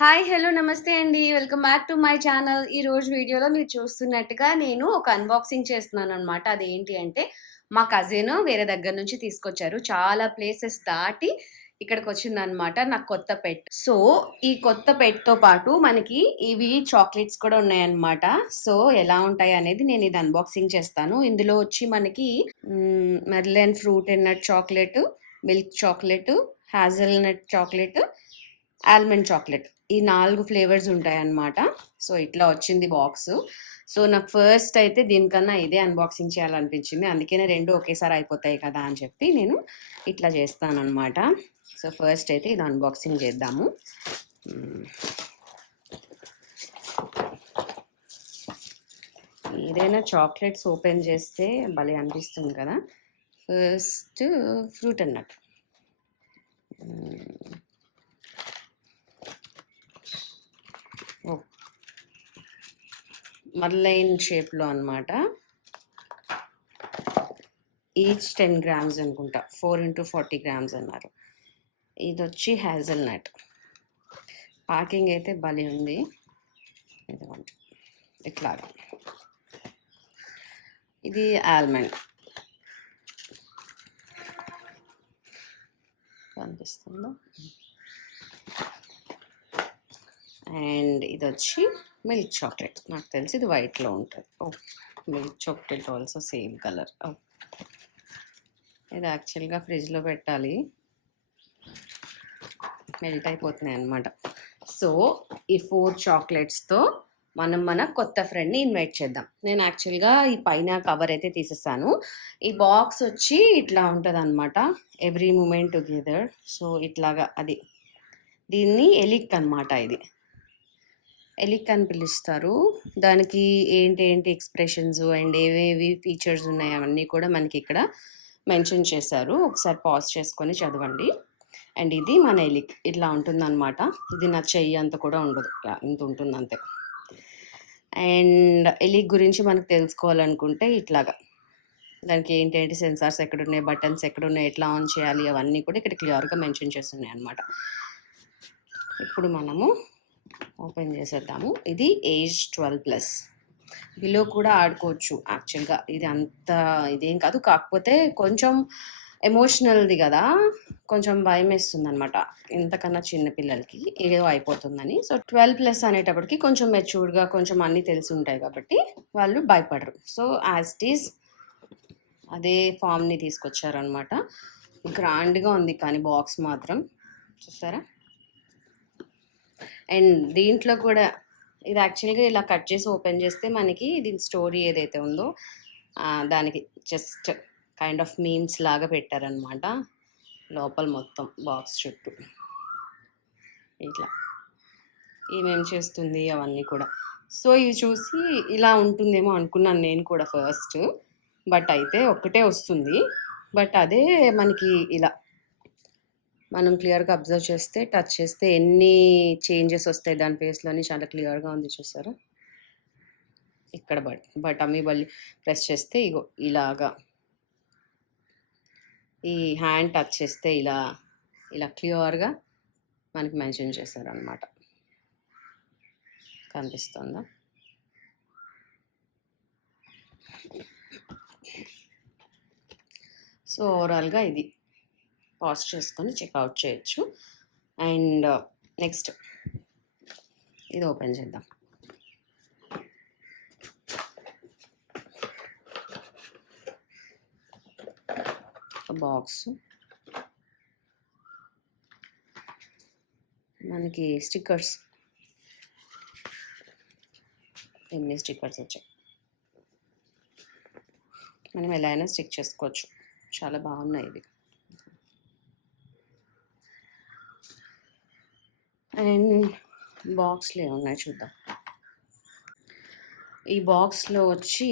Hi! Hello! నమస్తే అండి. Welcome back to my channel. ఈరోజు వీడియోలో మీరు చూస్తున్నట్టుగా నేను ఒక అన్బాక్సింగ్ చేస్తున్నాననమాట. అదేంటి అంటే, మా కజిన్ వేరే దగ్గర నుంచి తీసుకొచ్చారు. చాలా ప్లేసెస్ దాటి ఇక్కడికొచ్చిందనమాట నాకు కొత్త పెట్. సో, ఈ కొత్త పెట్‌తో పాటు మనకి ఇవి చాక్లెట్స్ కూడా ఉన్నాయన్నమాట. సో, ఎలా ఉంటాయనేది నేను ఇది అన్బాక్సింగ్ చేస్తాను. ఇందులో వచ్చి మనకి మెర్లెన్ fruit and nut chocolate, milk chocolate, hazelnut chocolate, almond chocolate. ఈ 4 ఫ్లేవర్స్ ఉంటాయన్నమాట. సో, ఇట్లా వచ్చింది బాక్సు. సో, నాకు ఫస్ట్ అయితే దీనికన్నా ఇదే అన్బాక్సింగ్ చేయాలనిపించింది. అందుకనే 2 ఒకేసారి అయిపోతాయి కదా అని చెప్పి నేను ఇట్లా చేస్తాననమాట. సో, ఫస్ట్ అయితే ఇది అన్బాక్సింగ్ చేద్దాము. ఏదైనా చాక్లెట్స్ ఓపెన్ చేస్తే భలే అనిపిస్తుంది కదా! First fruit and nut. మర్లైన్ షేప్‌లో అనమాట. ఈచ్ 10 గ్రామ్స్ అనుకుంటా. 4 ఇంటూ 40 గ్రామ్స్ అన్నారు. ఇదొచ్చి హ్యాజెల్‌నట్. ప్యాకింగ్ అయితే భలే ఉంది. ఇదిగోండి ఇట్లాగా. ఇది ఆల్మండ్. కనిపిస్తుందా? అండ్ ఇదొచ్చి మిల్క్ చాక్లెట్. నాకు తెలిసి ఇది వైట్‌లో ఉంటుంది. Milk chocolate also same colour. ఇది యాక్చువల్‌గా ఫ్రిడ్జ్‌లో పెట్టాలి. మెల్ట్ అయిపోతున్నాయి అన్నమాట. సో, ఈ 4 చాక్లెట్స్‌తో మనం మన కొత్త ఫ్రెండ్‌ని ఇన్వైట్ చేద్దాం. నేను యాక్చువల్‌గా ఈ పైన కవర్ అయితే తీసేసాను. ఈ బాక్స్ వచ్చి ఇట్లా ఉంటదన్నమాట. Every moment together. సో, ఇట్లాగా అది. దీన్ని ఎలిక్ అన్నమాట ఇది. ఎలిక్ అని పిలుస్తారు. దానికి ఏంటి ఎక్స్‌ప్రెషన్స్ అండ్ ఏవేవి ఫీచర్స్ ఉన్నాయి అవన్నీ కూడా మనకి ఇక్కడ మెన్షన్ చేశారు. ఒకసారి పాజ్ చేసుకొని చదవండి. అండ్ ఇది మన ఎలిక్. ఇట్లా ఉంటుందన్నమాట. ఇది నా చెయ్యి అంత కూడా ఉండదు. ఇంత ఉంటుంది అంతే. అండ్ ఎలిక్ గురించి మనకు తెలుసుకోవాలనుకుంటే ఇట్లాగా. దానికి ఏంటి సెన్సార్స్ ఎక్కడున్నాయి, బటన్స్ ఎక్కడున్నాయి, ఎట్లా ఆన్ చేయాలి అవన్నీ కూడా ఇక్కడ క్లియర్‌గా మెన్షన్ చేస్తున్నాయి అన్నమాట. ఇప్పుడు మనము ఓపెన్ చేసేద్దాము. ఇది ఏజ్ 12+. బిలో కూడా ఆడుకోవచ్చు యాక్చువల్‌గా. ఇది అంత ఇదేం కాదు. కాకపోతే కొంచెం ఎమోషనల్‌ది కదా! కొంచెం భయమేస్తుందనమాట. ఇంతకన్నా చిన్న పిల్లలకి ఏదో అయిపోతుందని. సో, 12+ అనేటప్పటికి కొంచెం మెచ్యూర్డ్‌గా కొంచెం అన్నీ తెలిసుంటాయి కాబట్టి వాళ్ళు భయపడరు. సో, యాజ్ ఇట్ ఈజ్ అదే ఫామ్‌ని తీసుకొచ్చారనమాట. గ్రాండ్‌గా ఉంది కానీ బాక్స్ మాత్రం. చూసారా? అండ్ దీంట్లో కూడా ఇది యాక్చువల్‌గా ఇలా కట్ చేసి ఓపెన్ చేస్తే మనకి దీని స్టోరీ ఏదైతే ఉందో దానికి జస్ట్ కైండ్ ఆఫ్ మీమ్స్ లాగా పెట్టారనమాట. లోపల మొత్తం బాక్స్ చుట్టూ ఇట్లా ఏమేం చేస్తుంది అవన్నీ కూడా. సో, ఇవి చూసి ఇలా ఉంటుందేమో అనుకున్నాను నేను కూడా ఫస్ట్. బట్ అయితే ఒక్కటే వస్తుంది. బట్ అదే మనకి ఇలా మనం క్లియర్‌గా అబ్జర్వ్ చేస్తే, టచ్ చేస్తే ఎన్ని చేంజెస్ వస్తాయి దాని ఫేస్‌లోని చాలా క్లియర్‌గా ఉంది చూసారా? ఇక్కడ టమ్మీ బల్లి ప్రెస్ చేస్తే ఇగో ఇలాగా. ఈ హ్యాండ్ టచ్ చేస్తే ఇలా క్లియర్‌గా మనకి మెన్షన్ చేశారనమాట. కనిపిస్తుందా? సో, ఓవరాల్‌గా ఇది. పాజ్ చేసుకొని చెక్‌ఔట్ చేయొచ్చు. అండ్ నెక్స్ట్ ఇది ఓపెన్ చేద్దాం. బాక్స్ మనకి స్టిక్కర్స్. ఎన్ని స్టిక్కర్స్ వచ్చాయి. మనం ఎలా అయినా స్టిక్ చేసుకోవచ్చు. చాలా బాగున్నాయి ఇవి. అండ్ బాక్స్‌లో ఏమున్నాయి చూద్దాం. ఈ బాక్స్‌లో వచ్చి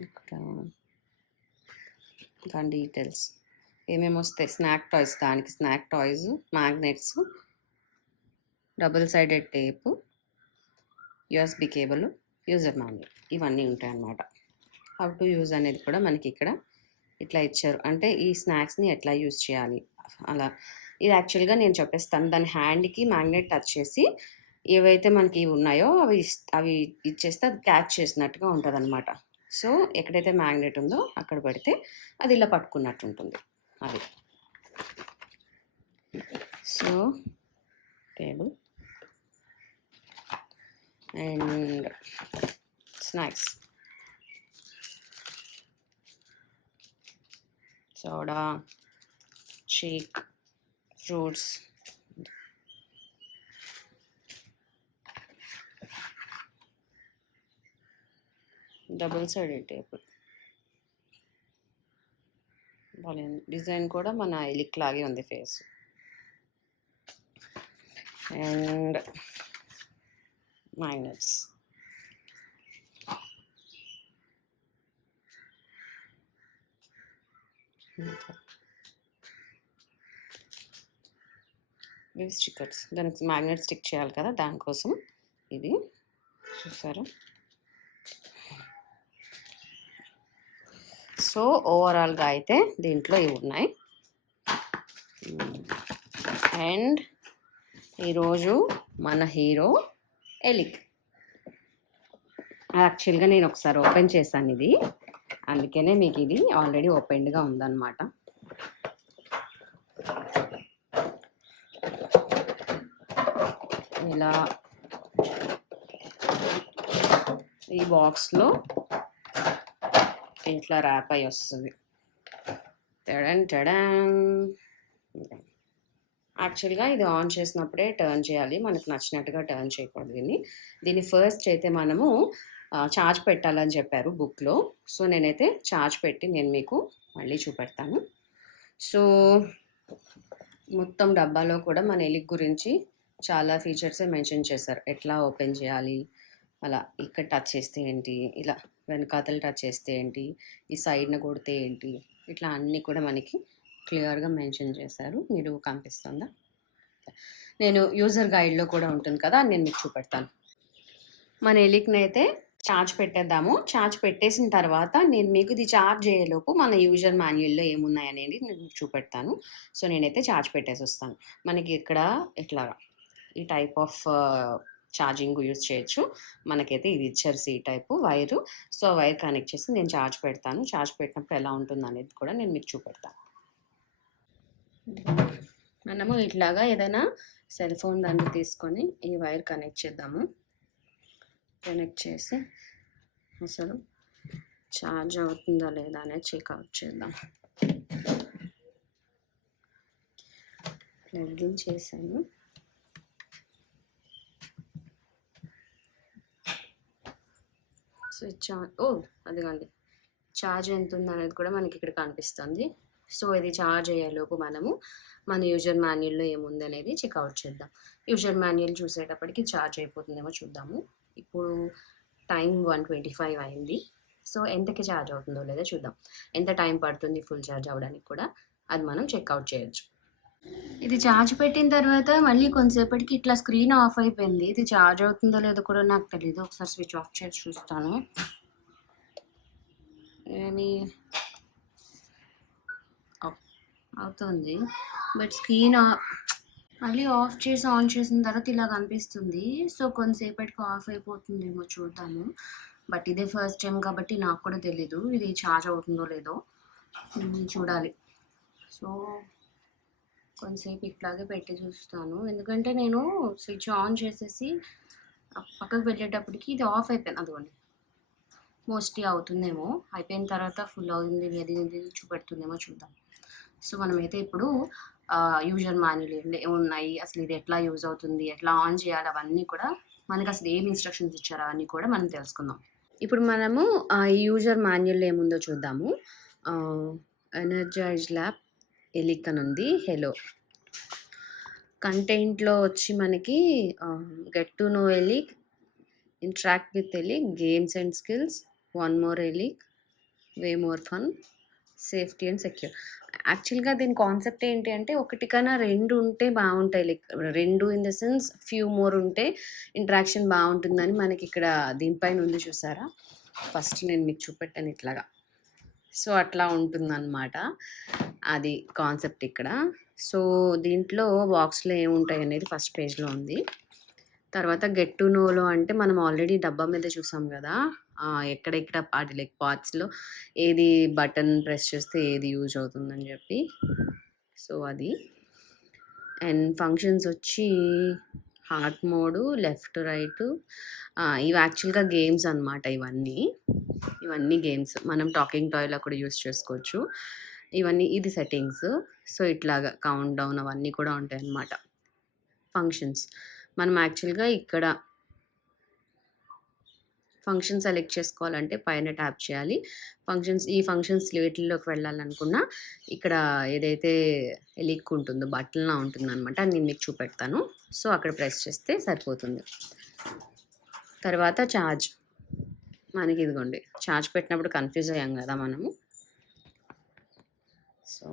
ఇక్కడ దాని డీటెయిల్స్ ఏమేమి వస్తాయి. స్నాక్ టాయ్స్, దానికి snack toys, magnets, double sided tape, USB cable, user manual ఇవన్నీ ఉంటాయన్నమాట. హౌ టు యూజ్ అనేది కూడా మనకి ఇక్కడ ఇట్లా ఇచ్చారు. అంటే ఈ స్నాక్స్‌ని ఎట్లా యూజ్ చేయాలి అలా. ఇది యాక్చువల్‌గా నేను చెప్పేస్తాను. దాని హ్యాండ్‌కి మ్యాగ్నెట్ టచ్ చేసి ఏవైతే మనకి ఉన్నాయో అవి ఇచ్చేస్తే అది క్యాచ్ చేసినట్టుగా ఉంటదనమాట. సో, ఎక్కడైతే మ్యాగ్నెట్ ఉందో అక్కడ పెడితే అది ఇలా పట్టుకున్నట్టు ఉంటుంది. అది. So, table and snacks. Soda, shake, fruits. Double sided table. Design కూడా మన ఎలిక్ లాగే ఉంది ఫేస్. And magnets. ఇవి స్టిక్కర్స్. దానికి మ్యాగ్నెట్ స్టిక్ చేయాలి కదా, దానికోసం ఇది చూసారా. సో ఓవరాల్గా అయితే దీంట్లో ఇవి ఉన్నాయి. అండ్ ఈరోజు మన హీరో ఎలిక్. యాక్చువల్గా నేను ఒకసారి ఓపెన్ చేశాను ఇది, అందుకనే మీకు ఇది ఆల్రెడీ ఓపెన్డ్గా ఉందన్నమాట. ఇలా ఈ బాక్స్లో ఇట్లా ర్యాప్ అయి వస్తుంది. టడన్ టడన్. యాక్చువల్గా ఇది ఆన్ చేసినప్పుడే టర్న్ చేయాలి, మనకు నచ్చినట్టుగా టర్న్ చేయకూడదు. దీన్ని ఫస్ట్ అయితే మనము ఛార్జ్ పెట్టాలని చెప్పారు బుక్లో. సో నేనైతే ఛార్జ్ పెట్టి నేను మీకు మళ్ళీ చూపెడతాను. సో మొత్తం డబ్బాలో కూడా మన ఎలిక్ గురించి చాలా ఫీచర్సే మెన్షన్ చేశారు. ఎట్లా ఓపెన్ చేయాలి, అలా ఇక్కడ టచ్ చేస్తే ఏంటి, ఇలా వెనకాతలు టచ్ చేస్తే ఏంటి, ఈ సైడ్న కొడితే ఏంటి, ఇట్లా అన్నీ కూడా మనకి క్లియర్గా మెన్షన్ చేశారు. మీరు కనిపిస్తుందా? నేను యూజర్ గైడ్లో కూడా ఉంటుంది కదా, నేను మీకు చూపెడతాను. మన ఎలిక్ని అయితే ఛార్జ్ పెట్టేద్దాము. ఛార్జ్ పెట్టేసిన తర్వాత నేను మీకు ఇది ఛార్జ్ అయ్యేలోపు మన యూజర్ మాన్యువల్లో ఏమున్నాయి అనేది నేను మీకు చూపెడతాను. సో నేనైతే ఛార్జ్ పెట్టేసి వస్తాను. మనకి ఇక్కడ ఇట్లా ఈ టైప్ ఆఫ్ ఛార్జింగ్ యూజ్ చేయొచ్చు. మనకైతే ఇది ఇచ్చారు C type wire. So wire connect చేసి నేను ఛార్జ్ పెడతాను. ఛార్జ్ పెట్టినప్పుడు ఎలా ఉంటుంది అనేది కూడా నేను మీకు చూపెడతాను. మనము ఇట్లాగా ఏదైనా సెల్ ఫోన్ దాన్ని తీసుకొని ఈ వైర్ కనెక్ట్ చేద్దాము. కనెక్ట్ చేసి అసలు ఛార్జ్ అవుతుందా లేదా అనేది చెక్అవుట్ చేద్దాం. ప్లగ్ ఇన్ చేశాను. Switch on. అదిగోండి ఛార్జ్ ఎంత ఉంది అనేది కూడా మనకి ఇక్కడ కనిపిస్తుంది. సో ఇది ఛార్జ్ అయ్యేలోపు మనము మన యూజర్ మాన్యువల్లో ఏముంది అనేది చెక్అవుట్ చేద్దాం. యూజర్ మాన్యువల్ చూసేటప్పటికి ఛార్జ్ అయిపోతుందేమో చూద్దాము. ఇప్పుడు టైం 1:25 అయింది. సో ఎంతకి ఛార్జ్ అవుతుందో లేదో చూద్దాం. ఎంత టైం పడుతుంది ఫుల్ ఛార్జ్ అవ్వడానికి కూడా అది మనం చెక్అవుట్ చేయొచ్చు. ఇది ఛార్జ్ పెట్టిన తర్వాత మళ్ళీ కొంతసేపటికి ఇట్లా స్క్రీన్ ఆఫ్ అయిపోయింది. ఇది ఛార్జ్ అవుతుందో లేదో కూడా నాకు తెలియదు. ఒకసారి స్విచ్ ఆఫ్ చేసి చూస్తాను. ఏమి అవుతుంది, బట్ స్క్రీన్ మళ్ళీ ఆఫ్ చేసి ఆన్ చేసిన తర్వాత ఇలా కనిపిస్తుంది. సో కొంతసేపటికి ఆఫ్ అయిపోతుందేమో చూద్దాము. బట్ ఇదే ఫస్ట్ టైం కాబట్టి నాకు కూడా తెలీదు ఇది ఛార్జ్ అవుతుందో లేదో, చూడాలి. సో కొంతసేపు ఇట్లాగే పెట్టి చూస్తాను, ఎందుకంటే నేను స్విచ్ ఆన్ చేసేసి పక్కకు వెళ్ళేటప్పటికి ఇది ఆఫ్ అయిపోయింది. అదిగోండి మోస్ట్లీ అవుతుందేమో, అయిపోయిన తర్వాత ఫుల్ అవుతుంది ఇది చూపెడుతుందేమో చూద్దాం. సో మనమైతే ఇప్పుడు యూజర్ మాన్యువల్ ఏమున్నాయి, అసలు ఇది ఎట్లా యూజ్ అవుతుంది, ఎట్లా ఆన్ చేయాలి, అవన్నీ కూడా మనకి అసలు ఏమి ఇన్స్ట్రక్షన్స్ ఇచ్చారో అవన్నీ కూడా మనం తెలుసుకుందాం. ఇప్పుడు మనము యూజర్ మాన్యువల్ ఏముందో చూద్దాము. ఎనర్జైజ్ ల్యాబ్ ఎలిక్ అని ఉంది. హెలో కంటెంట్లో వచ్చి మనకి get to know Eilik, interact with Eilik, games and skills, one more Eilik, way more fun, safety and secure. యాక్చువల్గా దీని కాన్సెప్ట్ ఏంటి అంటే ఒకటి కన్నా రెండు ఉంటే బాగుంటాయి, లైక్ రెండు in the sense few more ఉంటే ఇంటరాక్షన్ బాగుంటుందని మనకి ఇక్కడ దీనిపైన ఉంది చూసారా. ఫస్ట్ నేను మీకు చూపెట్టాను ఇట్లాగా. సో అట్లా ఉంటుందన్నమాట, అది కాన్సెప్ట్ ఇక్కడ. సో, దీంట్లో బాక్స్‌లో ఏముంటాయనేది ఫస్ట్ పేజ్‌లో ఉంది. తర్వాత గెట్ టు నోలో అంటే మనం ఆల్రెడీ డబ్బా మీద చూసాం గదా! ఎక్కడెక్కడ వాటి లైక్ పార్ట్స్‌లో ఏది బటన్ ప్రెస్ చేస్తే ఏది యూజ్ అవుతుందని జెప్పి. సో, అది. అండ్ ఫంక్షన్స్ వచ్చి హార్ట్ మోడు, లెఫ్ట్, రైటు. ఇవి యాక్చువల్‌గా గేమ్స్ అనమాట ఇవన్నీ. ఇవన్నీ గేమ్స్. మనం టాకింగ్ టాయ్‌లా కూడా యూజ్ చేసుకోవచ్చు. ఇది సెట్టింగ్స్. సో, ఇట్లాగా కౌంట్ డౌన్ అవన్నీ కూడా ఉంటాయన్నమాట. ఫంక్షన్స్. మనం యాక్చువల్‌గా ఇక్కడ ఫంక్షన్ సెలెక్ట్ చేసుకోవాలంటే పైన ట్యాప్ చేయాలి. ఈ ఫంక్షన్స్ వీటిల్లోకి వెళ్ళాలనుకున్నా ఇక్కడ ఏదైతే లింక్ ఉంటుందో బటన్‌లా ఉంటుందనమాట. అది నేను మీకు చూపెడతాను. సో, అక్కడ ప్రెస్ చేస్తే సరిపోతుంది. తర్వాత చార్జ్. మనకి ఇదిగోండి చార్జ్ పెట్టినప్పుడు కన్‌ఫ్యూజ్ అయ్యాం గదా మనము. సో,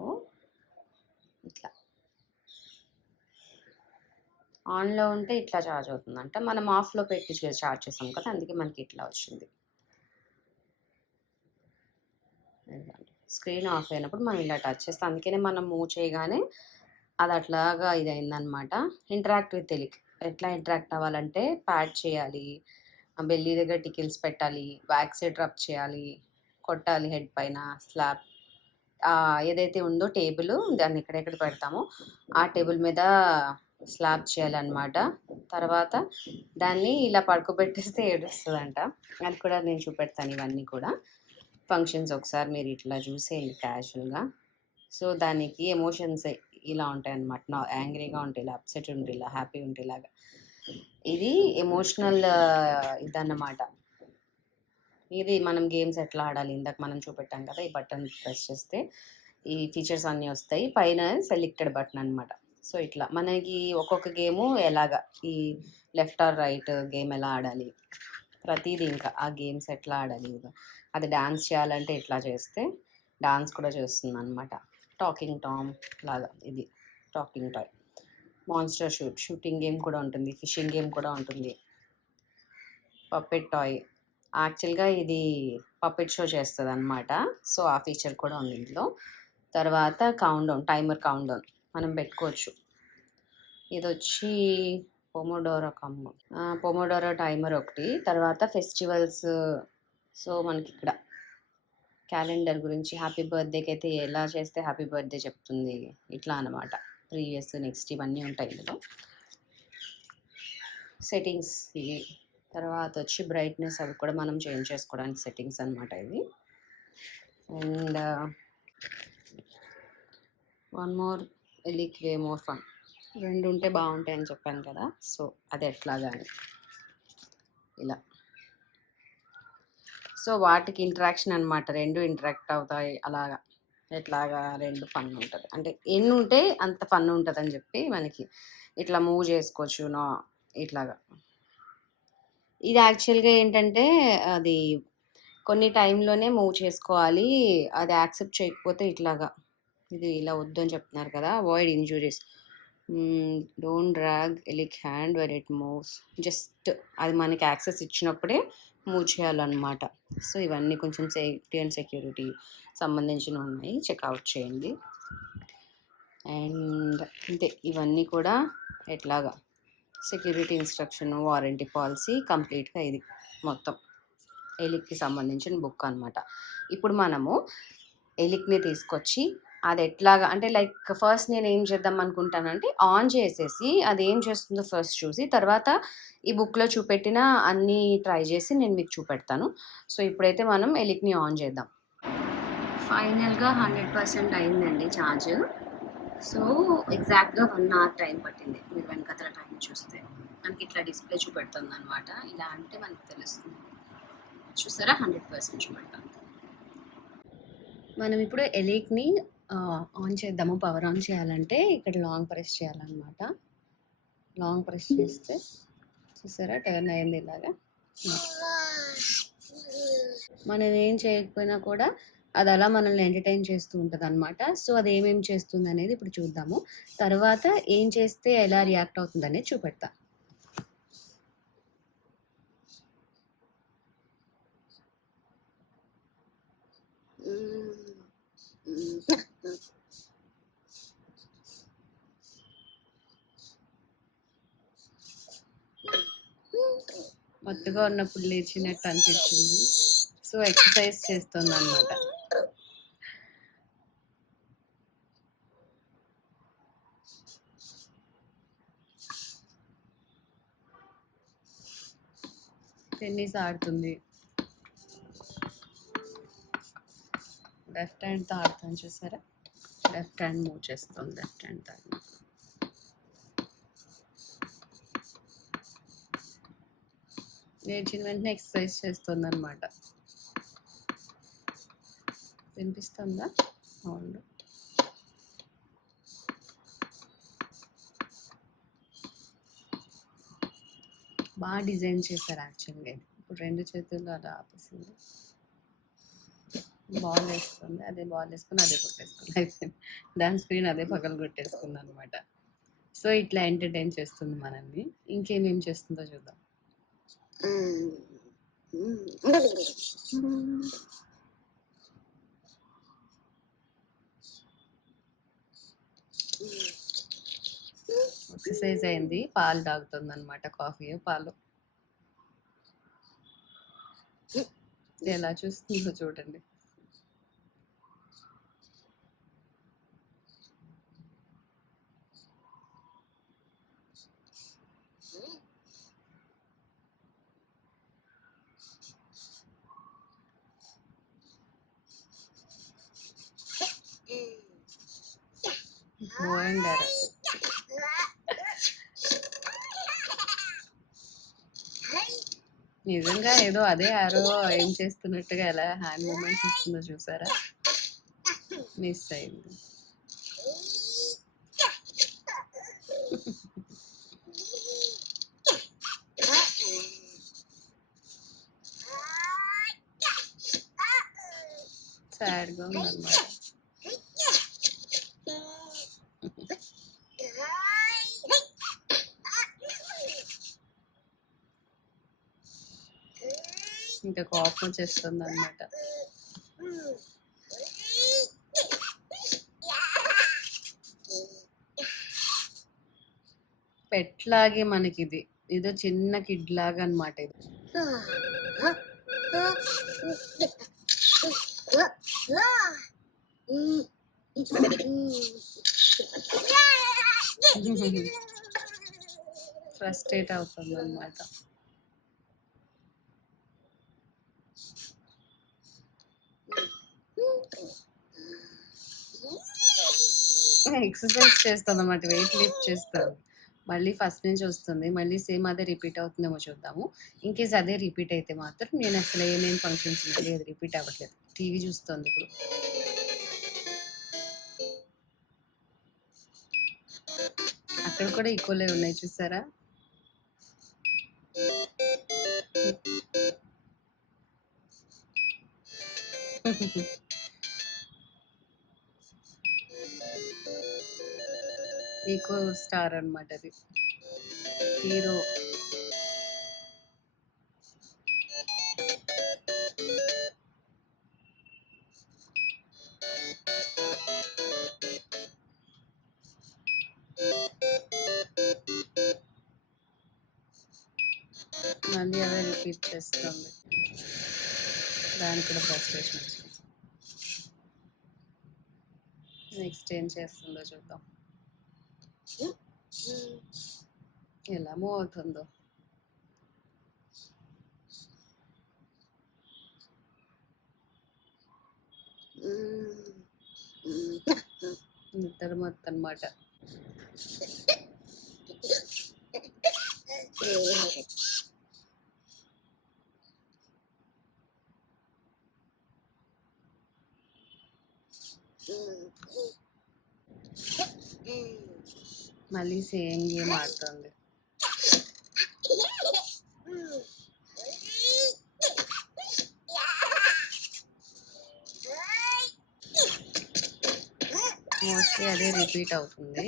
ఇట్లా. ఆన్‌లో ఉంటే ఇట్లా చార్జ్ అవుతుందంట. మనం ఆఫ్‌లో పెట్టి చార్జ్ చేసాం కదా! అందుకే మనకి ఇట్లా వచ్చింది. స్క్రీన్ ఆఫ్ అయినప్పుడు మనం ఇలా టచ్ చేస్తాం. అందుకనే మనం మూవ్ చేయగానే అది అట్లాగా ఇదయిందనమాట. Interact with ఎలిక్. ఎట్లా ఇంటరాక్ట్ అవ్వాలంటే ప్యాడ్ చేయాలి. బెల్లీ దగ్గర టికిల్స్ పెట్టాలి. బ్యాక్ సైడ్ రబ్ చేయాలి. కొట్టాలి హెడ్ పైన స్లాప్. ఏదైతే ఉందో టేబుల్ దాన్ని ఎక్కడెక్కడ పెడతామో ఆ టేబుల్ మీద స్లాప్ చేయాలన్నమాట. తర్వాత దాన్ని ఇలా పడుకోబెట్టేస్తే ఏడుస్తదంట. అది కూడా నేను చూపెడతాను ఇవన్నీ కూడా. ఫంక్షన్స్ ఒకసారి మీరు ఇట్లా చూసేయండి క్యాజువల్‌గా. సో, దానికి ఎమోషన్స్ ఇలా ఉంటాయన్నమాట. యాంగ్రీగా ఉంటే ఇలా, అప్సెట్ ఉంటే ఇలా, హ్యాపీ ఉంటే ఇలాగా. ఇది ఎమోషనల్ ఇదన్నమాట. ఇది మనం గేమ్స్ ఎట్లా ఆడాలి ఇందాక మనం చూపెట్టాం కదా! ఈ బటన్ ప్రెస్ చేస్తే ఈ ఫీచర్స్ అన్నీ వస్తాయి. పైన సెలెక్టెడ్ బటన్ అనమాట. సో, ఇట్లా మనకి ఒక్కొక్క గేము ఎలాగా ఈ లెఫ్ట్ ఆర్ రైట్ గేమ్ ఎలా ఆడాలి, ప్రతీది ఇంకా ఆ గేమ్స్ ఎట్లా ఆడాలి, అది డాన్స్ చేయాలంటే ఇట్లా చేస్తే డాన్స్ కూడా చేస్తుందనమాట. టాకింగ్ టామ్ లాగా ఇది talking toy. Monster shooting game కూడా ఉంటుంది. ఫిషింగ్ గేమ్ కూడా ఉంటుంది. Puppet toy. యాక్చువల్‌గా ఇది పప్పెట్ షో చేస్తదనమాట. సో, ఆ ఫీచర్ కూడా ఉంది ఇందులో. తర్వాత టైమర్ కౌంట్ డౌన్ మనం పెట్టుకోవచ్చు. ఇదొచ్చి పొమోడోరో టైమర్ ఒకటి. తర్వాత ఫెస్టివల్స్. సో, మనకిక్కడ క్యాలెండర్ గురించి హ్యాపీ బర్త్‌డేకి అయితే ఎలా చేస్తే హ్యాపీ బర్త్‌డే చెప్తుంది. ఇట్లా అనమాట. ప్రీవియస్, నెక్స్ట్ ఇవన్నీ ఉంటాయి ఇందులో. సెట్టింగ్స్ ఇవి. తర్వాత వచ్చి బ్రైట్‌నెస్ అవి కూడా మనం చేంజ్ చేసుకోవడానికి సెట్టింగ్స్ అనమాట ఇవి. And one more Eilik way more fun. 2 ఉంటే బాగుంటాయని చెప్పాను కదా! సో, అది ఎట్లాగా అని. ఇలా. సో, వాటికి ఇంటరాక్షన్ అనమాట. 2 ఇంటరాక్ట్ అవుతాయి. అలాగా. ఎట్లాగా 2 ఫన్ ఉంటది. అంటే ఎన్నుంటే అంత ఫన్ ఉంటదని చెప్పి మనకి ఇట్లా మూవ్ చేసుకోవచ్చు. ఇట్లాగా. ఇది యాక్చువల్‌గా ఏంటంటే అది కొన్ని టైంలోనే మూవ్ చేసుకోవాలి. అది యాక్సెప్ట్ చేయకపోతే ఇట్లాగా. ఇది ఇలా వద్దని చెప్తున్నారు కదా! Avoid injuries. Don't drag Eilik hand when it moves. Just అది మనకి యాక్సెస్ ఇచ్చినప్పుడే మూవ్ చేయాలన్నమాట. సో, ఇవన్నీ కొంచెం సేఫ్టీ అండ్ సెక్యూరిటీ సంబంధించినవి ఉన్నాయి. చెక్అవుట్ చేయండి. అండ్ అంతే ఇవన్నీ కూడా ఎట్లాగా సెక్యూరిటీ ఇన్స్ట్రక్షన్, వారంటీ పాలసీ కంప్లీట్‌గా ఇది మొత్తం. ఎలిక్‌కి సంబంధించిన బుక్ అనమాట. ఇప్పుడు మనము ఎలిక్‌ని తీసుకొచ్చి అది ఎట్లాగా అంటే లైక్ ఫస్ట్ నేను ఏం చేద్దాం అనుకుంటానంటే ఆన్ చేసేసి అది ఏం చేస్తుందో ఫస్ట్ చూసి తర్వాత ఈ బుక్‌లో చూపెట్టిన అన్నీ ట్రై చేసి నేను మీకు చూపెడతాను. సో, ఇప్పుడైతే మనం ఎలిక్‌ని ఆన్ చేద్దాం. ఫైనల్‌గా 100% అయిందండి ఛార్జ్. సో, ఎగ్జాక్ట్‌గా 1 అవర్ టైం పట్టింది. మీరు వెనకాతల టైం చూస్తే. మనకి ఇట్లా డిస్‌ప్లే చూపెడుతుందనమాట. ఇలా అంటే మనకు తెలుస్తుంది. చూసారా 100% చూపెడుతుంది. మనం ఇప్పుడు ఎలిక్‌ని ఆన్ చేద్దాము. పవర్ ఆన్ చేయాలంటే ఇక్కడ లాంగ్ ప్రెస్ చేయాలన్నమాట. లాంగ్ ప్రెస్ చేస్తే చూసారా టర్న్ అయింది ఇలాగా. మనం ఏం చేయకపోయినా కూడా అది అలా మనల్ని ఎంటర్‌టైన్ చేస్తూ ఉంటదనమాట. సో, అది ఏమేమి చేస్తుందనేది ఇప్పుడు చూద్దాము. తర్వాత ఏం చేస్తే ఎలా రియాక్ట్ అవుతుందనేది చూపెడతా. మత్తుగా ఉన్నప్పుడు లేచినట్టు అనిపించింది. సో ఎక్సర్సైజ్ చేస్తుంది అనమాట. టెన్నిస్ ఆడుతుంది. లెఫ్ట్ హ్యాండ్తో ఆడుతుంది చూసారా, లెఫ్ట్ హ్యాండ్ మూవ్ చేస్తుంది. లెఫ్ట్ హ్యాండ్ నేర్చిన వెంటనే ఎక్సర్సైజ్ చేస్తుంది అనమాట. వినిపిస్తుందా సౌండ్? బాగా డిజైన్ చేశారు యాక్చువల్గా. ఇప్పుడు 2 చేతుల్లో అలా ఆపేసింది. బాల్ వేస్తుంది, అదే బాల్ వేసుకుని అదే కొట్టేసుకుంది. అయిపోయింది, దాని స్క్రీన్ అదే పగలు కొట్టేసుకుంది అనమాట. సో ఇట్లా ఎంటర్టైన్ చేస్తుంది మనల్ని. ఇంకేమేం చేస్తుందో చూద్దాం. ఎక్సర్సైజ్ అయింది, పాలు తాగుతుంది అనమాట. కాఫీ పాలు ఎలా చూస్తుందో చూడండి. నిజంగా ఏదో అదే ఆరో ఏం చేస్తున్నట్టుగా ఎలా హ్యాండ్ మూమెంట్స్ ఇస్తుందో చూసారా? మిస్ అయింది. సాడ్గా ఉందన్నమాట. ఇంకా కోపం వచ్చేస్తుంది అనమాట. పెట్ లాగే మనకి ఇది ఏదో చిన్న కిడ్ లాగా అనమాట. ఇది ఫ్రస్ట్రేట్ అవుతుంది అనమాట. ఎక్సర్సైజ్ చేస్తుంది అన్నమాట, వెయిట్ లిఫ్ట్ చేస్తుంది. మళ్ళీ ఫస్ట్ నుంచి వస్తుంది, మళ్ళీ సేమ్ అదే రిపీట్ అవుతుందేమో చూద్దాము. ఇన్ కేస్ అదే రిపీట్ అయితే మాత్రం నేను అసలు ఏమేమి ఫంక్షన్స్ లేదు, రిపీట్ అవ్వట్లేదు. టీవీ చూస్తుంది ఇప్పుడు. అక్కడ కూడా ఈక్వలే ఉన్నాయి చూసారా? ఈకో స్టార్ అనమాట, అది హీరో. మళ్ళీ అదే రిపీట్ చేస్తుంది, దానికి కూడా ఫ్రస్ట్రేషన్ వచ్చింది. నెక్స్ట్ ఏం చేస్తుందో చూద్దాం, ఎలా మూవ్ అవుతుందో. నిద్ర మొత్తం అనమాట. మళ్ళీ సేమ్ గేమ్ ఆడుతుంది. మోస్ట్లీ అదే రిపీట్ అవుతుంది.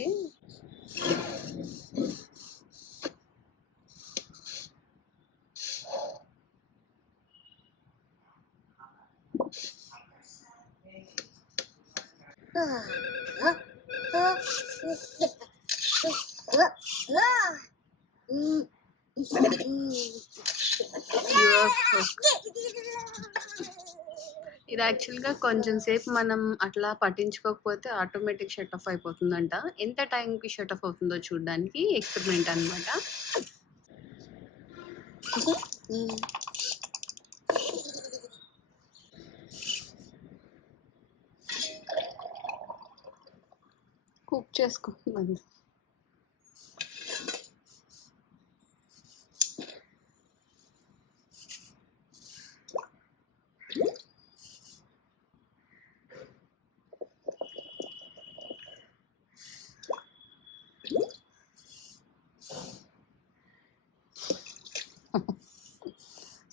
యూఎఫ్ఓ ఇది యాక్చువల్‌గా కొంచెం సేపు మనం అట్లా పట్టించుకోకపోతే ఆటోమేటిక్ షట్ ఆఫ్ అయిపోతుందంట. ఎంత టైంకి షట్ ఆఫ్ అవుతుందో చూడడానికి ఎక్స్‌పెరిమెంట్ అనమాట. కుక్ చేసుకుంటున్నాను.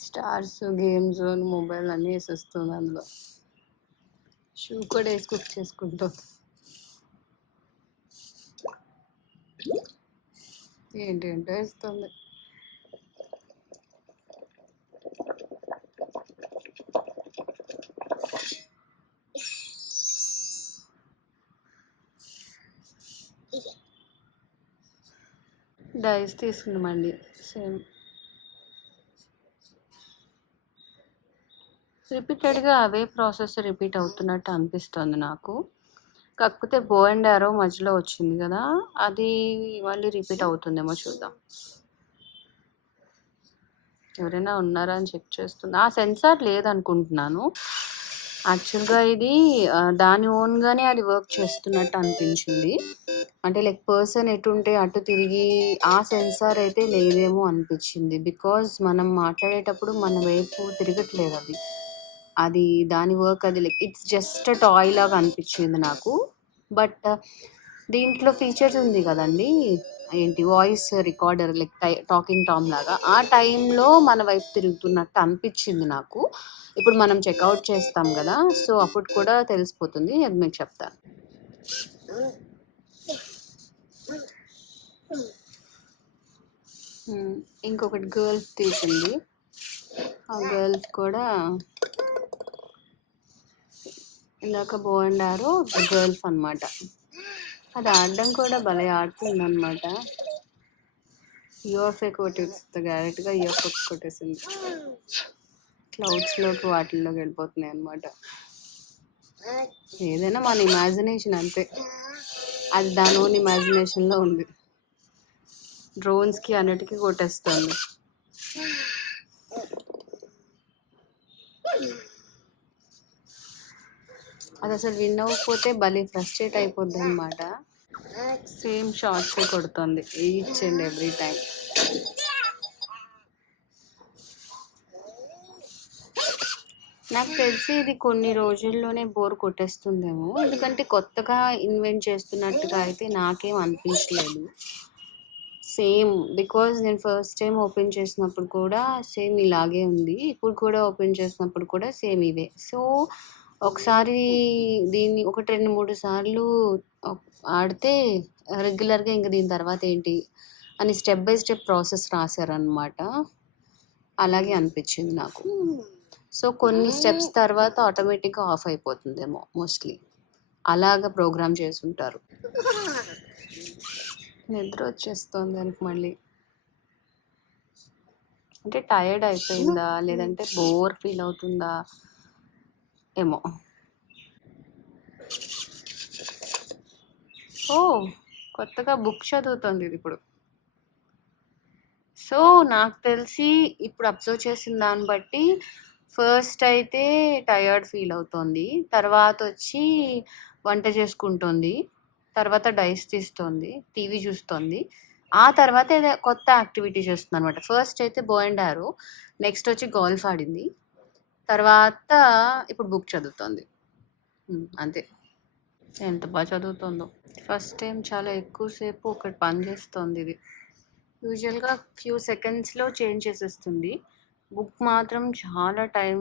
స్టార్స్, గేమ్ జోన్, మొబైల్ అన్నీ వేసేస్తుంది అందులో. షూ కూడా వేసి కుక్ చేసుకుంటుంది. ఏంటేంటో వేస్తుంది. డైస్ తీసుకుంది మళ్ళీ సేమ్. రిపీటెడ్గా అవే ప్రాసెస్ రిపీట్ అవుతున్నట్టు అనిపిస్తుంది నాకు. కాకపోతే బో అండ్ యారో మధ్యలో వచ్చింది కదా, అది మళ్ళీ రిపీట్ అవుతుందేమో చూద్దాం. ఎవరైనా ఉన్నారా అని చెక్ చేస్తుంది. ఆ సెన్సార్ లేదనుకుంటున్నాను. యాక్చువల్గా ఇది దాని ఓన్గానే అది వర్క్ చేస్తున్నట్టు అనిపించింది. అంటే లైక్ పర్సన్ ఎటుంటే అటు తిరిగి ఆ సెన్సార్ అయితే లేదేమో అనిపించింది. బికాజ్ మనం మాట్లాడేటప్పుడు మన వైపు తిరగట్లేదు అది. అది దాని వర్క్ అది లైక్ ఇట్స్ జస్ట్ టాయ్ లాగా అనిపించింది నాకు. బట్ దీంట్లో ఫీచర్స్ ఉంది కదండి, ఏంటి voice recorder like talking Tom లాగా, ఆ టైంలో మన వైపు తిరుగుతున్నట్టు అనిపించింది నాకు. ఇప్పుడు మనం చెక్అవుట్ చేస్తాం కదా, సో అప్పుడు కూడా తెలిసిపోతుంది. అది మీకు చెప్తాను. ఇంకొకటి గర్ల్స్ తీసింది. ఆ గర్ల్స్ కూడా ఇందాక బో అండ్ యారో గర్ల్స్ అనమాట. అది ఆడడం కూడా భలే ఆడుతుంది అనమాట. యూఎఫ్ఏ కొట్టేస్తుంది, డైరెక్ట్గా యూఎఫ్ఏ కొట్టేసింది. క్లౌడ్స్లోకి వాటిల్లోకి వెళ్ళిపోతున్నాయి అనమాట. ఏదైనా మన ఇమాజినేషన్ అంతే, అది దాని ఓన్ ఇమాజినేషన్లో ఉంది. డ్రోన్స్కి అన్నిటికీ కొట్టేస్తుంది. అది అసలు విన్ అవ్వకపోతే భలే ఫ్రస్ట్రేట్ అయిపోద్ది అనమాట. సేమ్ షార్ట్స్ కొడుతుంది ఈచ్ అండ్ ఎవ్రీ టైం. నాకు తెలిసి ఇది కొన్ని రోజుల్లోనే బోర్ కొట్టేస్తుందేమో, ఎందుకంటే కొత్తగా ఇన్వెంట్ చేస్తున్నట్టుగా అయితే నాకేం అనిపించలేదు. సేమ్, బికాజ్ నేను ఫస్ట్ టైం ఓపెన్ చేసినప్పుడు కూడా సేమ్ ఇలాగే ఉంది, ఇప్పుడు కూడా ఓపెన్ చేసినప్పుడు కూడా సేమ్ ఇవే. సో ఒకసారి దీన్ని 1, 2, 3 సార్లు ఆడితే రెగ్యులర్గా ఇంక దీని తర్వాత ఏంటి అని స్టెప్ బై స్టెప్ ప్రాసెస్ రాశారనమాట. అలాగే అనిపించింది నాకు. సో కొన్ని స్టెప్స్ తర్వాత ఆటోమేటిక్గా ఆఫ్ అయిపోతుందేమో మోస్ట్లీ, అలాగా ప్రోగ్రామ్ చేసుంటారు. నిద్ర వచ్చేస్తుంది దానికి మళ్ళీ. అంటే టైర్డ్ అయిపోయిందా, లేదంటే బోర్ ఫీల్ అవుతుందా ఏమో. ఓ కొత్తగా బుక్ చదువుతుంది ఇది ఇప్పుడు. సో నాకు తెలిసి ఇప్పుడు అబ్జర్వ్ చేసిన దాన్ని బట్టి ఫస్ట్ అయితే టయర్డ్ ఫీల్ అవుతుంది, తర్వాత వచ్చి వంట చేసుకుంటుంది, తర్వాత డైస్ తీస్తుంది, టీవీ చూస్తుంది, ఆ తర్వాత ఏదో కొత్త యాక్టివిటీ చేస్తుంది అనమాట. ఫస్ట్ అయితే బో అండ్ యారో, నెక్స్ట్ వచ్చి గోల్ఫ్ ఆడింది, తర్వాత ఇప్పుడు బుక్ చదువుతుంది. అంతే. ఎంత బాగా చదువుతుందో. ఫస్ట్ టైం చాలా ఎక్కువసేపు ఒకటి పని చేస్తుంది ఇది. యూజువల్గా ఫ్యూ సెకండ్స్లో చేంజ్ చేసేస్తుంది. బుక్ మాత్రం చాలా టైం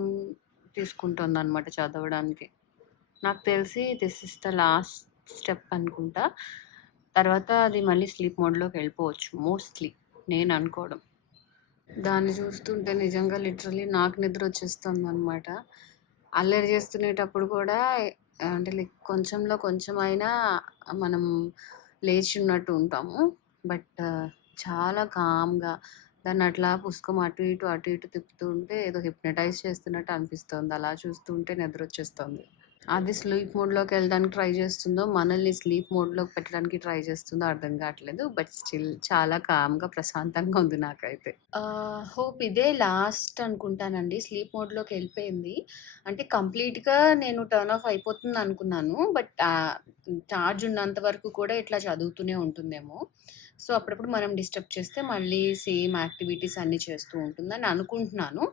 తీసుకుంటుంది అనమాట చదవడానికి. నాకు తెలిసి this is the last step అనుకుంటా. తర్వాత అది మళ్ళీ స్లీప్ మోడ్లోకి వెళ్ళిపోవచ్చు మోస్ట్లీ, నేను అనుకోవడం. దాన్ని చూస్తుంటే నిజంగా లిటరలీ నాకు నిద్ర వచ్చేస్తుంది అనమాట. అల్లరి చేస్తునేటప్పుడు కూడా అంటే లైక్ కొంచెంలో కొంచెం అయినా మనం లేచి ఉన్నట్టు ఉంటాము, బట్ చాలా కామ్గా దాన్ని అట్లా పుస్తకం అటు ఇటు అటు ఇటు తిప్పుతూ ఉంటే ఏదో హిప్నటైజ్ చేస్తున్నట్టు అనిపిస్తుంది. అలా చూస్తూ ఉంటే నిద్రొచ్చేస్తుంది. అది స్లీప్ మోడ్‌లోకి వెళ్ళడానికి ట్రై చేస్తుందో, మనల్ని స్లీప్ మోడ్‌లోకి పెట్టడానికి ట్రై చేస్తుందో అర్థం కావట్లేదు. బట్ స్టిల్ చాలా కామ్‌గా, ప్రశాంతంగా ఉంది నాకైతే. హోప్ ఇదే లాస్ట్ అనుకుంటానండి. స్లీప్ మోడ్‌లోకి వెళ్ళిపోయింది. అంటే కంప్లీట్‌గా నేను టర్న్ ఆఫ్ అయిపోతుంది అనుకున్నాను. బట్ చార్జ్ ఉన్నంత వరకు కూడా ఇట్లా చదువుతూనే ఉంటుందేమో. సో, అప్పుడప్పుడు మనం డిస్టర్బ్ చేస్తే మళ్ళీ సేమ్ యాక్టివిటీస్ అన్నీ చేస్తూ ఉంటుందని అనుకుంటున్నాను.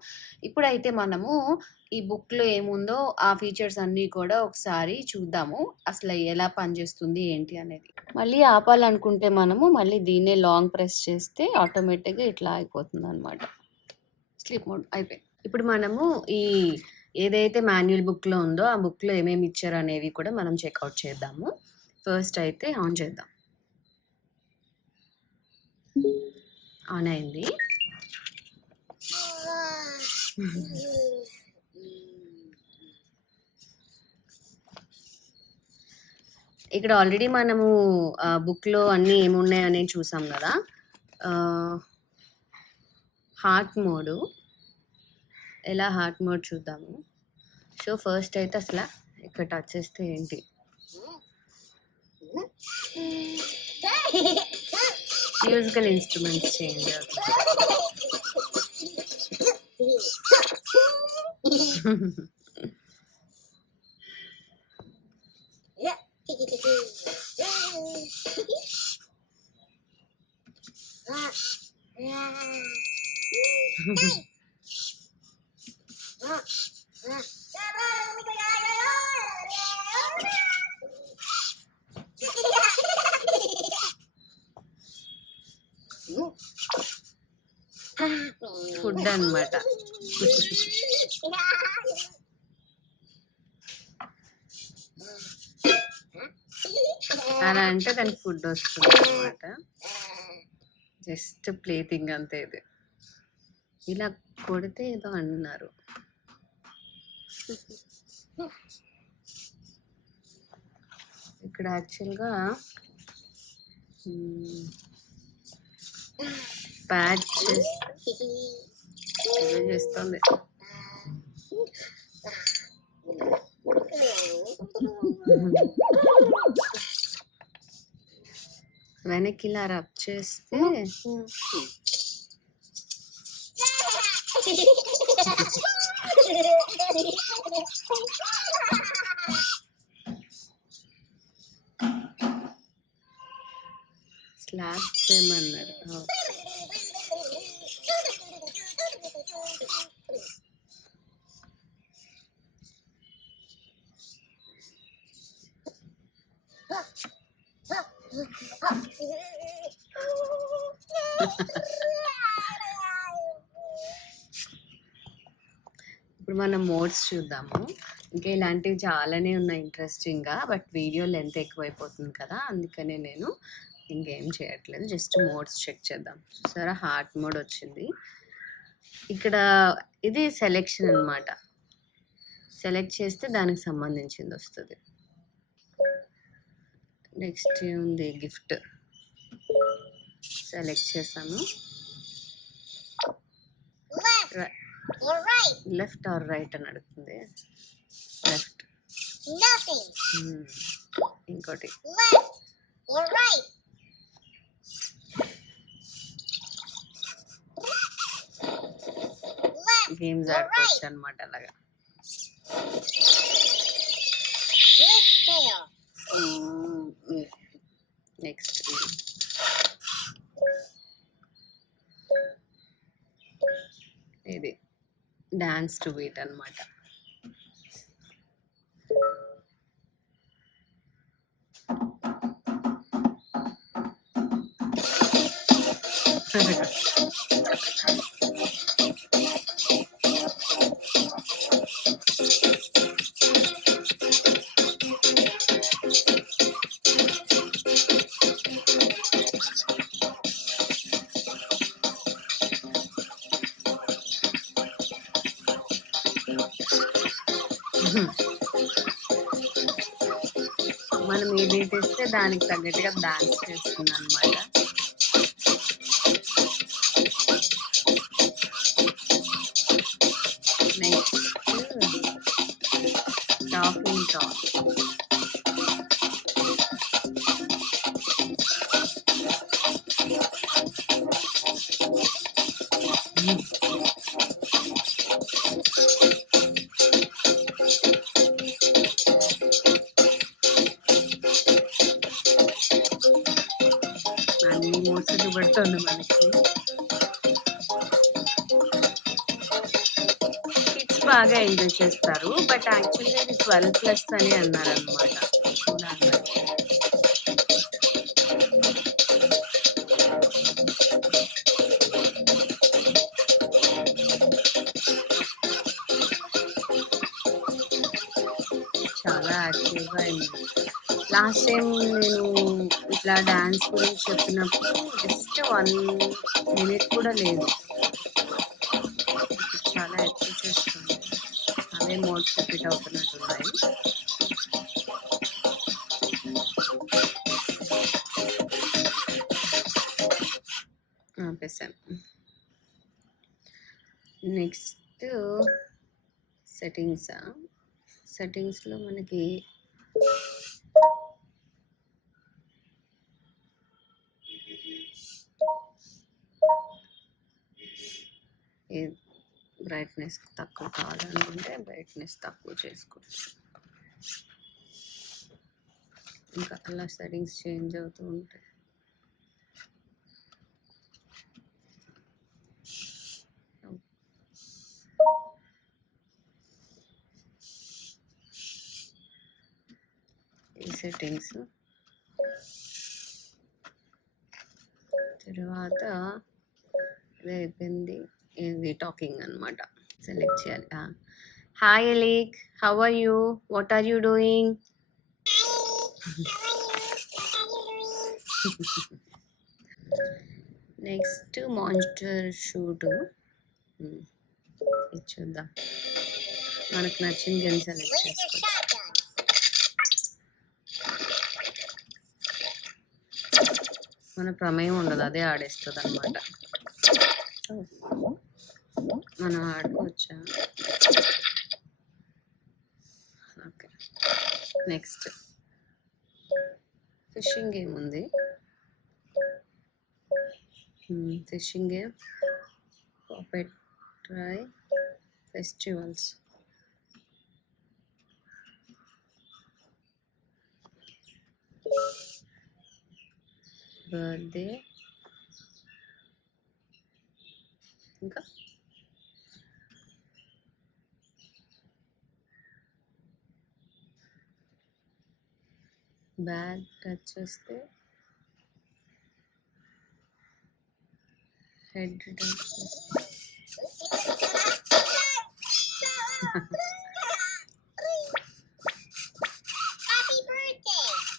ఇప్పుడైతే మనము ఈ బుక్‌లో ఏముందో ఆ ఫీచర్స్ అన్నీ కూడా ఒకసారి చూద్దాము. అసలు ఎలా పనిచేస్తుంది ఏంటి అనేది. మళ్ళీ ఆపాలనుకుంటే మనము మళ్ళీ దీన్నే లాంగ్ ప్రెస్ చేస్తే ఆటోమేటిక్‌గా ఇట్లా అయిపోతుందనమాట. స్లీప్ మోడ్ అయిపోయింది. ఇప్పుడు మనము ఈ ఏదైతే మాన్యువల్ బుక్‌లో ఉందో ఆ బుక్‌లో ఏమేమి ఇచ్చారనేవి కూడా మనం చెక్‌ఔట్ చేద్దాము. ఫస్ట్ అయితే ఆన్ చేద్దాం. ఆన్ అయింది. ఇక్కడ ఆల్రెడీ మనము బుక్‌లో అన్నీ ఏమున్నాయనేది చూసాం గదా! Heart mode. ఎలా హార్ట్ మోడ్ చూద్దాము. సో, ఫస్ట్ అయితే అసల ఇక్కడ టచ్ చేస్తే ఏంటి? మ్యూజికల్ ఇన్‌స్ట్రుమెంట్స్ చేంజ్ అవుతుంది. ఫుడ్ అన్నమాట. అలా అంటే దానికి ఫుడ్ వస్తుందన్నమాట. జస్ట్ ప్లేటింగ్ అంతే ఇది. ఇలా కొడితే ఏదో అన్నారు. ఇక్కడ యాక్చువల్‌గా ప్యాడ్ చేస్తే ఏదో చేస్తుంది. వెనక్కి ఇలా రబ్ చేస్తే స్లాప్ చేయమన్నారు. ఇప్పుడు మనం మోడ్స్ చూద్దాము. ఇంకా ఇలాంటివి చాలానే ఉన్నాయి ఇంట్రెస్టింగ్‌గా. బట్ వీడియో లెంత్ ఎక్కువైపోతుంది కదా! అందుకనే నేను ఇంకేం చేయట్లేదు. జస్ట్ మోడ్స్ చెక్ చేద్దాం. చూసారా హార్ట్ మోడ్ వచ్చింది. ఇక్కడ ఇది సెలెక్షన్ అన్నమాట. సెలెక్ట్ చేస్తే దానికి సంబంధించింది వస్తది. నెక్స్ట్ ఏముంది గిఫ్ట్. సెలెక్ట్ చేసాము. లెఫ్ట్ ఆర్ రైట్ అని అడుగుతుంది. లెఫ్ట్. ఇంకోటి గేమ్స్ ఆడుకోవచ్చు అనమాట అలాగా. నెక్స్ట్ ఇది డాన్స్ టు బీట్ అనమాట. మనం ఏ బీట్ ఇస్తే దానికి తగ్గట్టుగా డాన్స్ చేస్తుంది అనమాట. Laughing top. అన్ని మోడ్స్ చూపెడుతుంది మనకి. కిడ్స్ బాగా ఎంజాయ్ చేస్తారు. బట్ యాక్చువల్గా ఇది 12+ అని అన్నారనమాట. చూడాలి. చాలా యాక్టివ్గా అయింది. లాస్ట్ టైం నేను ఇట్లా డ్యాన్స్ గురించి చెప్పినప్పుడు జస్ట్ 1 minute కూడా లేదు. చాలా యాక్టివ్ చేస్తుంది. అవే మోడ్స్ రిపీట్ అవుతున్నట్టున్నాయి. ఆపేసాం. నెక్స్ట్ సెట్టింగ్స్లో మనకి బ్రైట్నెస్ తక్కువ కావాలనుకుంటే బ్రైట్నెస్ తక్కువ చేసుకోవచ్చు. ఇంకా అలా సెట్టింగ్స్ చేంజ్ అవుతూ ఉంటాయి. ఈ సెట్టింగ్స్ తర్వాత ఇది అయిపోయింది. ఇది టాకింగ్ అనమాట. సెలెక్ట్ చేయాలి. Hi Eilik, how are you, what are you doing? Next monster shoot ఇది చూద్దాం. మనకు నచ్చిన గేమ్ సెలెక్ట్ చేసుకోవచ్చు. మన ప్రమేయం ఉండదు, అదే ఆడేస్తుంది అనమాట. మనం ఆడుకోవచ్చా? ఓకే. నెక్స్ట్ ఫిషింగ్ గేమ్ ఉంది. Fishing game, puppet try, festivals. Birthday, ఇంకా బ్యాగ్ టచ్ చేస్తే హెడ్ టచ్ చేస్తే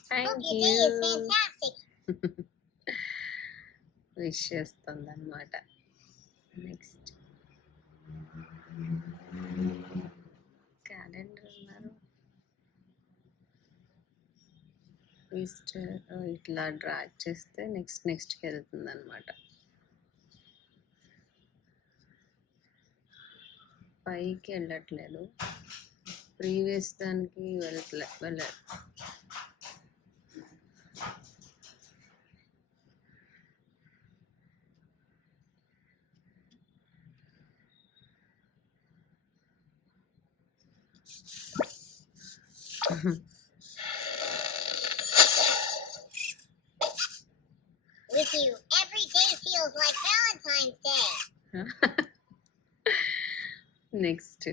థ్యాంక్ యూ విష్ చేస్తుంది అన్నమాట. నెక్స్ట్ క్యాలెండర్ ఉన్నారు. ఇట్లా డ్రాగ్ చేస్తే నెక్స్ట్కి వెళ్తుంది అనమాట. పైకి వెళ్ళట్లేదు, ప్రీవియస్ దానికి వెళ్ళదు. With you, every day feels like Valentine's Day. Next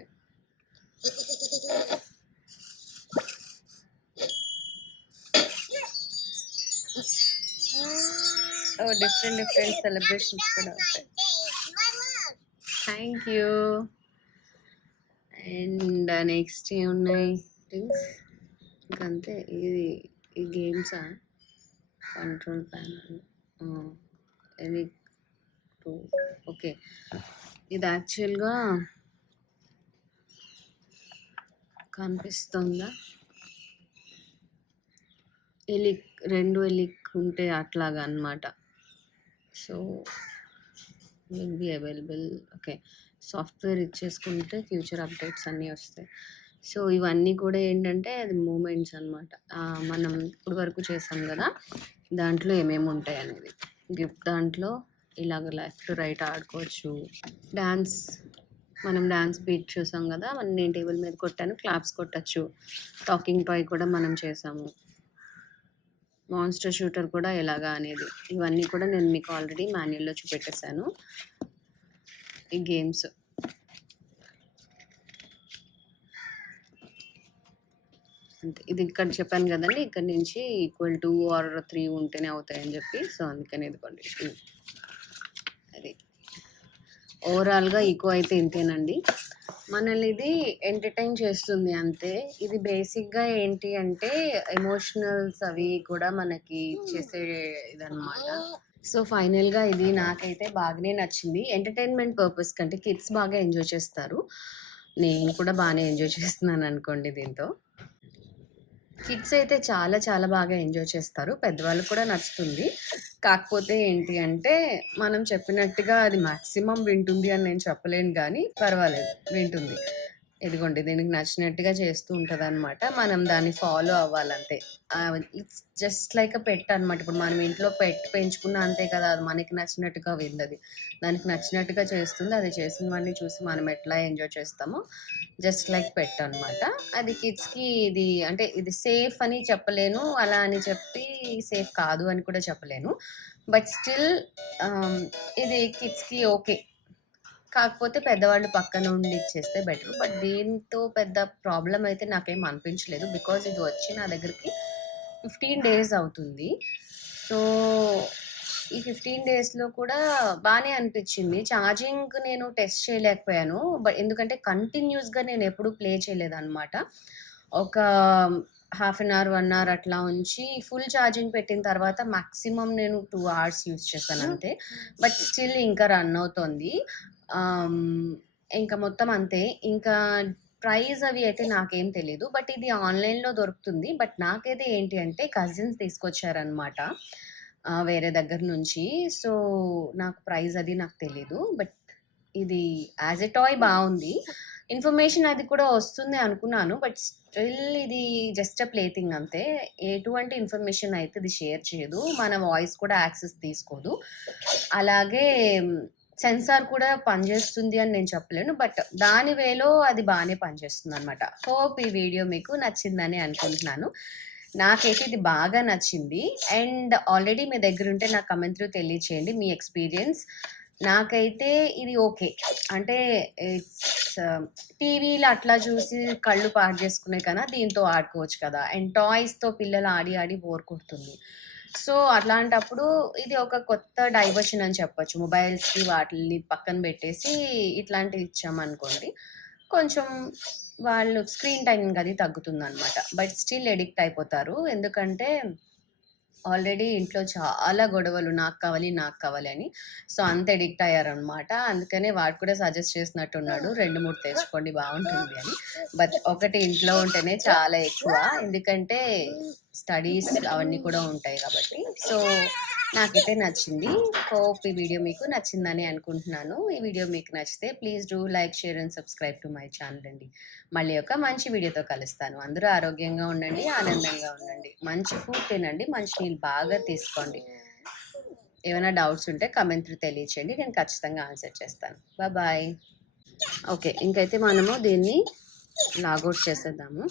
different celebrations కూడా ఉంటాయి. Thank you. అండ్ నెక్స్ట్ ఏమున్నాయి థింగ్స్? ఇంకంతే. ఈ గేమ్సా? Control panel, any two. Okay, ఇది యాక్చువల్గా కనిపిస్తుందా? రెండు ఎలిక్ ఉంటే అట్లాగా అనమాట. So will be available. Okay, software ఇచ్చేసుకుంటే ఫ్యూచర్ అప్డేట్స్ అన్నీ వస్తాయి. సో, ఇవన్నీ కూడా ఏంటంటే అది మూమెంట్స్ అనమాట. మనం ఇప్పటి వరకు చేసాం గదా! దాంట్లో ఏమేముంటాయనేది. గిఫ్ట్ దాంట్లో ఇలాగ లెఫ్ట్, రైట్ ఆడుకోవచ్చు. డాన్స్ మనం డాన్స్ బీట్ చూసాం గదా! నేను టేబుల్ మీద కొట్టాను. క్లాప్స్ కొట్టొచ్చు. టాకింగ్ టాయ్ కూడా మనం చేసాము. మాన్స్టర్ షూటర్ కూడా ఎలాగా అనేది. ఇవన్నీ కూడా నేను మీకు ఆల్రెడీ మాన్యుయల్‌లో చూపెట్టేసాను. ఈ గేమ్స్. అంతే. ఇది ఇక్కడ చెప్పాను గదండీ! ఇక్కడి నుంచి ఈక్వల్ టు ఆర్ 3 ఉంటేనే అవుతాయని జెప్పి. సో, అందుకని ఇదిగోండి 2 అది. ఓవరాల్‌గా ఈకో అయితే ఇంతేనండి. మనల్ని ఇది ఎంటర్‌టైన్ చేస్తుంది అంతే. ఇది బేసిక్‌గా ఏంటి అంటే ఎమోషనల్స్ అవి కూడా మనకి చేసే ఇదనమాట. సో, ఫైనల్‌గా ఇది నాకైతే బాగానే నచ్చింది. ఎంటర్‌టైన్‌మెంట్ పర్పస్ కంటే కిడ్స్ బాగా ఎంజాయ్ చేస్తారు. నేను కూడా బానే ఎంజాయ్ చేస్తున్నాననుకోండి దీంతో. కిడ్స్ అయితే చాలా చాలా బాగా ఎంజాయ్ చేస్తారు. పెద్దవాళ్ళకి కూడా నచ్చుతుంది. కాకపోతే ఏంటి అంటే, మనం చెప్పినట్టుగా అది మాక్సిమం వింటుంది అని నేను చెప్పలేను గానీ, పర్వాలేదు వింటుంది. ఇదిగోండి దీనికి నచ్చినట్టుగా చేస్తూ ఉంటదనమాట. మనం దాన్ని ఫాలో అవ్వాలంతే. It's just like a pet అనమాట. ఇప్పుడు మనం ఇంట్లో పెట్ పెంచుకున్నా అంతే కదా! అది మనకి నచ్చినట్టుగా విందది. దానికి నచ్చినట్టుగా చేస్తుంది. అది చేసినవన్నీ చూసి మనం ఎట్లా ఎంజాయ్ చేస్తామో జస్ట్ లైక్ పెట్ అనమాట. అది కిడ్స్‌కి ఇది అంటే ఇది సేఫ్ అని చెప్పలేను. అలా అని చెప్పి సేఫ్ కాదు అని కూడా చెప్పలేను. బట్ స్టిల్ ఇది కిడ్స్‌కి ఓకే. కాకపోతే పెద్దవాళ్ళు పక్కన ఉండి ఇచ్చేస్తే బెటర్. బట్ దీంతో పెద్ద ప్రాబ్లమ్ అయితే నాకేం అనిపించలేదు. బికాజ్ ఇది వచ్చి నా దగ్గరికి 15 డేస్ అవుతుంది. సో, ఈ 15 డేస్‌లో కూడా బానే అనిపిచ్చింది. ఛార్జింగ్ నేను టెస్ట్ చేయలేకపోయాను. ఎందుకంటే కంటిన్యూయస్‌గా నేనెప్పుడు ప్లే చేయలేదనమాట. ఒక హాఫ్ అన్ అవర్, 1 అవర్ అట్లా ఉంచి ఫుల్ ఛార్జింగ్ పెట్టిన తర్వాత మాక్సిమం నేను 2 అవర్స్ యూజ్ చేశానంతే. బట్ స్టిల్ ఇంకా రన్ అవుతోంది. ఇంకా మొత్తం అంతే. ఇంకా ప్రైస్ అవి అయితే నాకేం తెలీదు. బట్ ఇది ఆన్‌లైన్‌లో దొరుకుతుంది. బట్ నాకైతే ఏంటి అంటే కజిన్స్ తీసుకొచ్చారనమాట. వేరే దగ్గర నుంచి. సో, నాకు ప్రైస్ అది నాకు తెలీదు. బట్ ఇది యాస్ ఎ టాయ్ బావుంది. ఇన్ఫర్మేషన్ అది కూడా వస్తుంది అనుకున్నాను. బట్ స్టిల్ ఇది జస్ట్ ఎ ప్లేథింగ్ అంతే. ఎటువంటి ఇన్ఫర్మేషన్ అయితే ఇది షేర్ చేయదు. మన వాయిస్ కూడా యాక్సెస్ తీసుకోదు. అలాగే సెన్సార్ కూడా పనిచేస్తుంది అని నేను చెప్పలేను. బట్ దాని వేలో అది బానే పనిచేస్తుందనమాట. హోప్ ఈ వీడియో మీకు నచ్చిందని అనుకుంటున్నాను. నాకైతే ఇది బాగా నచ్చింది. అండ్ ఆల్రెడీ మీ దగ్గరుంటే నాకు కామెంట్ త్రూ తెలియచేయండి మీ ఎక్స్‌పీరియన్స్. నాకైతే ఇది ఓకే. అంటే ఇట్స్ టీవీలో అట్లా చూసి కళ్ళు పాడు చేసుకునే కన్నా దీంతో ఆడుకోవచ్చు కదా! అండ్ టాయ్స్‌తో పిల్లలు ఆడి ఆడి బోర్ కొడుతుంది. సో, అట్లాంటప్పుడు ఇది ఒక కొత్త డైవర్షన్ అని చెప్పొచ్చు. మొబైల్స్‌కి వాటిల్ని పక్కన పెట్టేసి ఇట్లాంటివి ఇచ్చామనుకోండి. కొంచెం వాళ్ళు స్క్రీన్ టైమింగ్ అది తగ్గుతుందనమాట. బట్ స్టిల్ అడిక్ట్ అయిపోతారు. ఎందుకంటే ఆల్రెడీ ఇంట్లో చాలా గొడవలు నాకు కావాలి, నాకు కావాలి అని. సో, అంత అడిక్ట్ అయ్యారనమాట. అందుకనే వాడు కూడా సజెస్ట్ చేసినట్టున్నాడు. 2, 3 తెచ్చుకోండి బావుంటుంది అని. బట్ ఒకటి ఇంట్లో ఉంటేనే చాలా ఎక్కువ. ఎందుకంటే స్టడీస్ అవన్నీ కూడా ఉంటాయి కాబట్టి. సో, నాకైతే నచ్చింది. హోప్ ఈ వీడియో మీకు నచ్చిందని అనుకుంటున్నాను. ఈ వీడియో మీకు నచ్చితే please do like, share and subscribe to my channel అండి. మళ్ళీ ఒక మంచి వీడియోతో కలుస్తాను. అందరూ ఆరోగ్యంగా ఉండండి, ఆనందంగా ఉండండి. మంచి ఫుడ్ తినండి, మంచి నీళ్ళు బాగా తీసుకోండి. ఏమైనా డౌట్స్ ఉంటే కామెంట్ త్రూ తెలియచేయండి. నేను ఖచ్చితంగా ఆన్సర్ చేస్తాను. బాయ్. ఓకే. ఇంకైతే మనము దీన్ని లాగౌట్ చేసేద్దాము.